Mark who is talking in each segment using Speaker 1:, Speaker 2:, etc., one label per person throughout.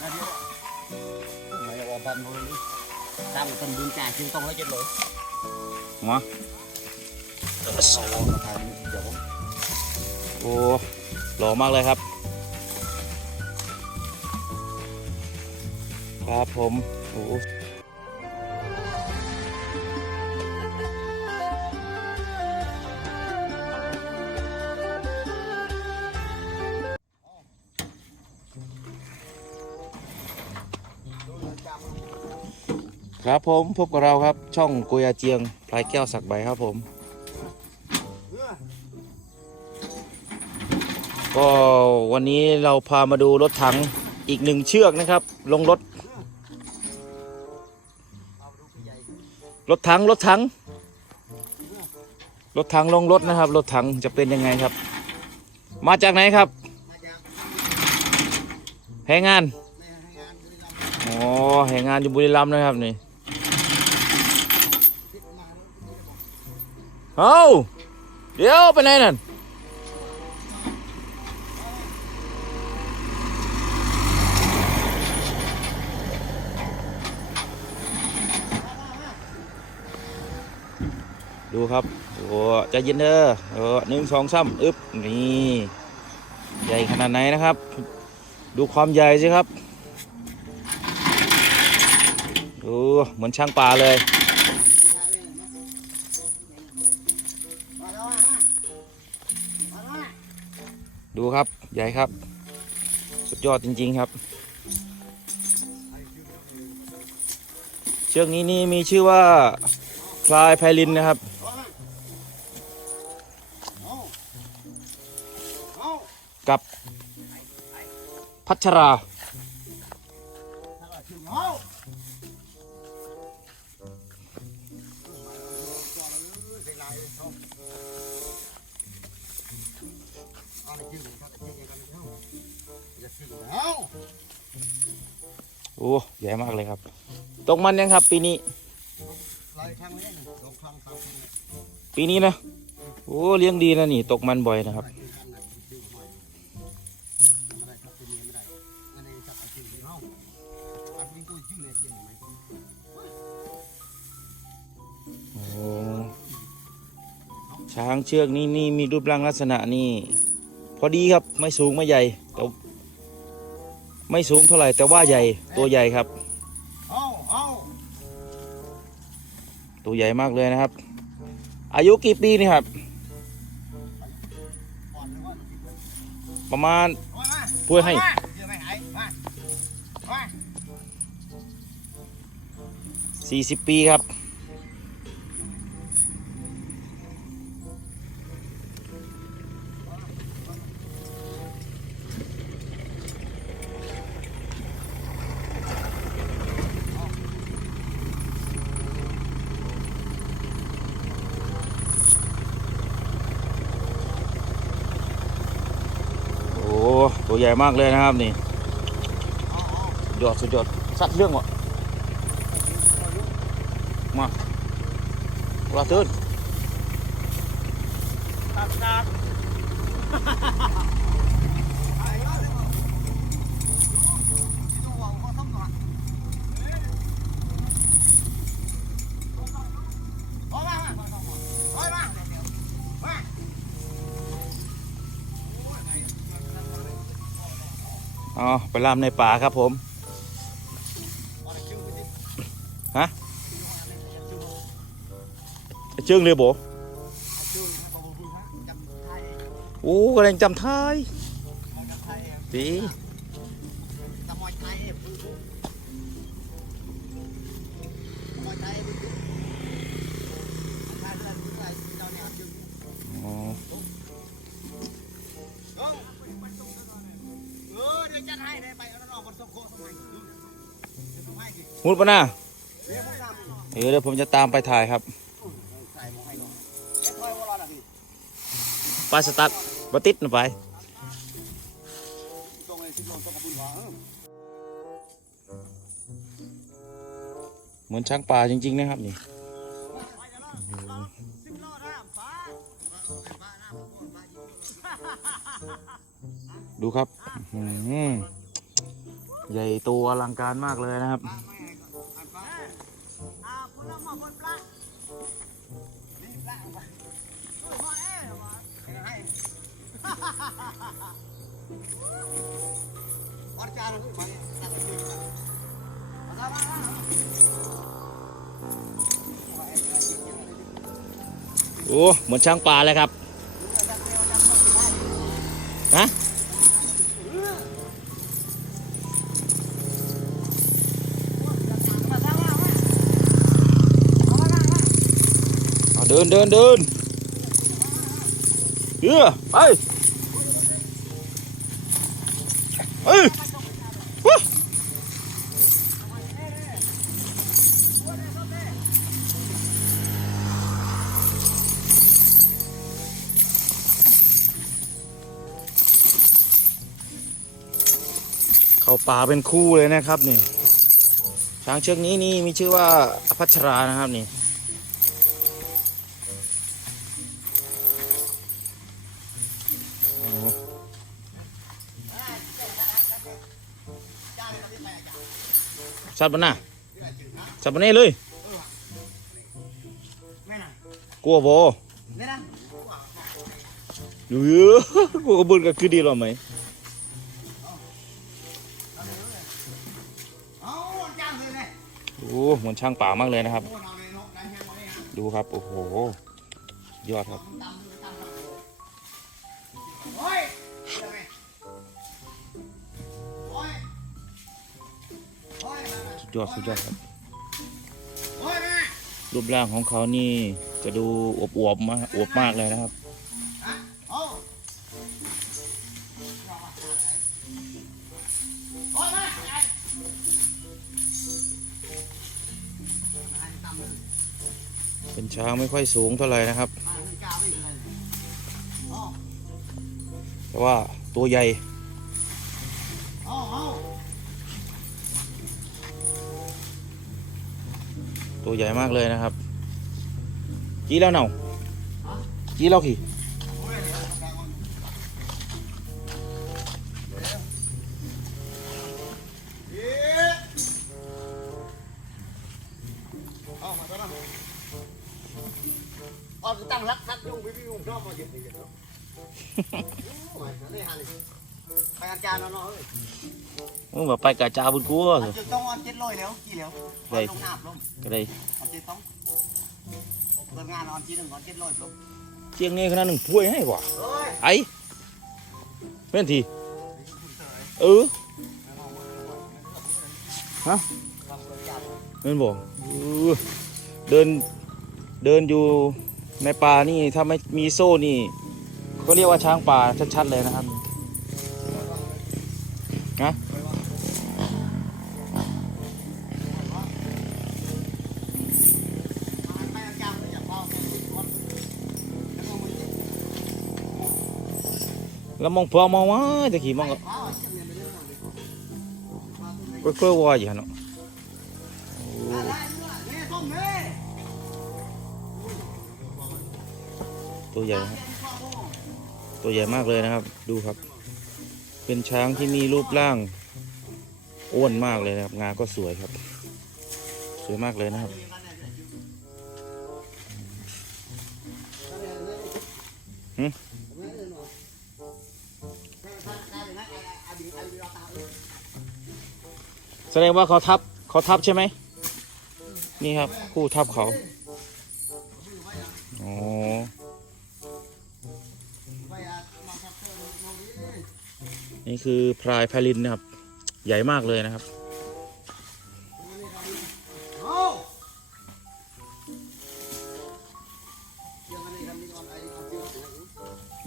Speaker 1: นาทีไม่ว่าบันเลยตามกันบุญจ่ายคิวต้องให้เจ็ดเลย
Speaker 2: มา
Speaker 1: สองราคานี้เดี๋ยว
Speaker 2: โอ้หล่อมากเลยครับ ครับผมโอ้ ครับผมพบกับเราครับ ช่องกุยอาเจียงพลายแก้วสักใบครับผม ก็วันนี้เราพามาดูรถถังอีกหนึ่งเชือกนะครับ ลงรถ รถถังรถถัง รถถังลงรถนะครับ รถถังจะเป็นยังไงครับ มาจากไหนครับแหงงาน
Speaker 1: แม่ให้งานบุรีรัมย์
Speaker 2: อ๋อแหงงานอยู่บุรีรัมย์นะครับนี่
Speaker 1: คิดมาแล้ว
Speaker 2: เอาเดี๋ยวไปไหนนั่นดูครับ โอ้ใจเย็นเด้อเออหนึ่งสองสามอึบนี่ใหญ่ขนาดไหนนะครับ ดูความใหญ่สิครับ ดูเหมือนช้างป่าเลย ดูครับ ใหญ่ครับ สุดยอดจริง ๆ ครับ เชือกนี้นี่มีชื่อว่าพลายไพลินนะครับ กับพัชรา โอ้ใหญ่มากเลยครับ ตกมันยังครับ ปีนี้ ปีนี้นะ โอ้เลี้ยงดีนะนี่ ตกมันบ่อยนะครับ
Speaker 1: ช้า
Speaker 2: งเชือกนี้นี่มีรูปร่างลักษณะนี่ พอดีครับไม่สูงไม่ใหญ่แต่ไม่สูงเท่าไหร่แต่ว่าใหญ่ตัวใหญ่ครับตัวใหญ่มากเลยนะครับ อายุกี่ปีนี่ครับ ประมาณพูดให้
Speaker 1: มาเชื่อไหมไอ้มามา
Speaker 2: 40ปีครับ ใหญ่มากเลยนะครับนี่ยอดสุดยอดสัตว์เรื่องวะมาปลาตื้น
Speaker 1: ตัดขาด อ๋อ
Speaker 2: ไปล่ามในป่าครับผม ฮะจึงเลยโบโอ้กำลังจำทายดี มุดปะนะเออเดี๋ยวผมจะตามไปถ่ายครับไปสตาร์ทบติดนะไปเหมือนช้างป่าจริง ๆ นะครับนี่ดูครับอื้อหือ ใหญ่โตอลังการมากเลยนะครับ
Speaker 1: โอ้เหมอให้อดจานเลยไปตัดเลยเอาละมา
Speaker 2: โอ้เหมือนช้างป่าเลยครับ ดินเดินเดินเรือไปเอ้ยเข้าป่าเป็นคู่เลยนะครับนี่ช้างเชือกนี้นี่มีชื่อว่าอภัชรานะครับนี่ ชัดปะน่ะชัดปะเนี่เลยกลัวบ่ดูเยอะกลัวกระเบือนก็คือดีหรอไหม
Speaker 1: เอาจานเลยเนี่ย
Speaker 2: โอ้เหมือนช่างป่ามากเลยนะครับ
Speaker 1: ดูค
Speaker 2: รับ โอ้โห ยอดครับ
Speaker 1: ดยอ
Speaker 2: ดสุดยอดครับ
Speaker 1: โอ้ยแม่
Speaker 2: รูปร่างของเขานี่จะดูอวบๆมากอวบมากเลยนะครับ
Speaker 1: ฮะโอ้โอ้ยมาไอ้มาให้ตำเลย
Speaker 2: เป็นช้างไม่ค่อยสูงเท่าไหร่นะครับ
Speaker 1: มาให้กาวอีกเลยโอ้
Speaker 2: แต่ว่าตัวใหญ่ ตัวใหญ่มากเลยนะครับ กี้แล้วเนากี้แล้วขี่
Speaker 1: โอ้ยเดี๋ยวเอาไปก่อนเดี๋ยวเอ๊ะเอามาตัวนั้นเอาไปตั้งรักทักยุ่งไปพี่ยุ่งชอบมาเย็นดีเนาะโอ้ยนี่ฮะนี่ ไปอาจารย์เนาะเฮ้ย
Speaker 2: มึงแบบไปกะจาบุญกลัว
Speaker 1: เอา
Speaker 2: เหรอ
Speaker 1: เจ็ดต้องเอาเจ็ดร้อยแล้วกี่แล้วเอาลงน้ำลง
Speaker 2: ก็ได้
Speaker 1: เอาเจ็ดต้องเปิดงานเอาเจ็ดหนึ่งเอาเจ็ดร้อยลง
Speaker 2: เจียงนี่ขนาดหนึ่งถ้วยให้กว่า
Speaker 1: เฮ้ย
Speaker 2: ไอ้เม่นทีเออฮะเม่นบอกเออเดินเดินอยู่ในป่านี่ถ้าไม่มีโซ่นี่ ก็เรียกว่าช้างป่าชัดๆเลยนะครับ นะแล้วมองพอมองว่าจะขี่มองก็ก็กลัวว่าอย่างนั้นเนาะโอ้ตัวใหญ่ครับตัวใหญ่มากเลยนะครับ ดูครับ เป็นช้างที่มีรูปร่างอ้วนมากเลยนะครับ งาก็สวยครับ สวยมากเลยนะครับ แสดงว่าเขาทับเขาทับใช่ไหม นี่ครับ คู่ทับเขา นี่คือพลายพาลินนะครับ ใหญ่มากเลยนะครับ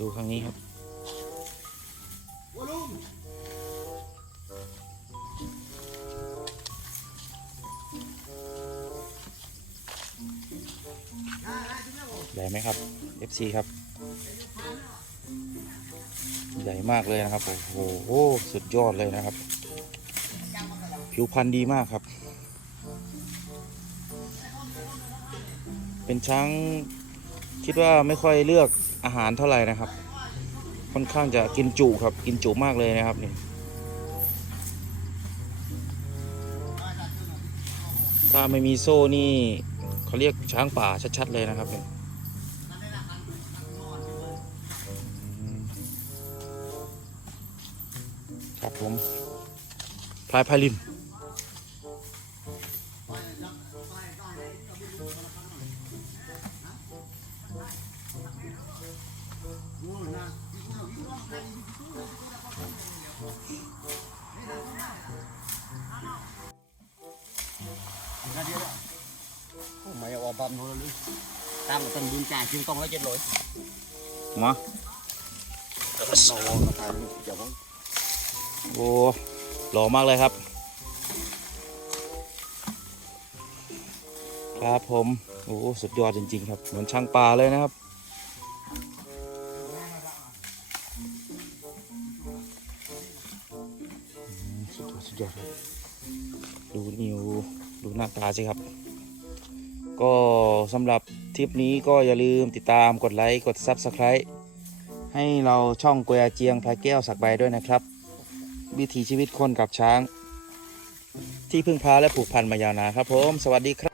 Speaker 2: ดูข้างนี้ครับใหญ่ไหมครับ FC ครับ ใหญ่มากเลยนะครับ โอ้โห สุดยอดเลยนะครับ ผิวพันธุ์ดีมากครับ เป็นช้างคิดว่าไม่ค่อยเลือกอาหารเท่าไหร่นะครับ ค่อนข้างจะกินจุครับ กินจุมากเลยนะครับนี่ถ้าไม่มีโซ่นี่เขาเรียกช้างป่าชัดๆเลยนะครับเนี่ย ผมพลายพายลิน
Speaker 1: mày ở bầm thôi đi tao một tầng đun trà chuyên công nó chết rồi
Speaker 2: มา
Speaker 1: đầu mà thằng chồng
Speaker 2: โอ้หล่อมากเลยครับ ครับผมโอ้สุดยอดจริง ๆ ครับ เหมือนช่างป่าเลยนะครับ สุดยอดสุดยอดครับดูนิวดูหน้าตาสิครับ ก็สำหรับทริปนี้ก็อย่าลืมติดตามกดไลค์ กด Subscribe ให้เราช่องกวยอาเจียงพลายแก้วสักใบด้วยนะครับ วิถีชีวิตคนกับช้าง ที่พึ่งพาและผูกพันมายาวนานครับผม สวัสดีครับ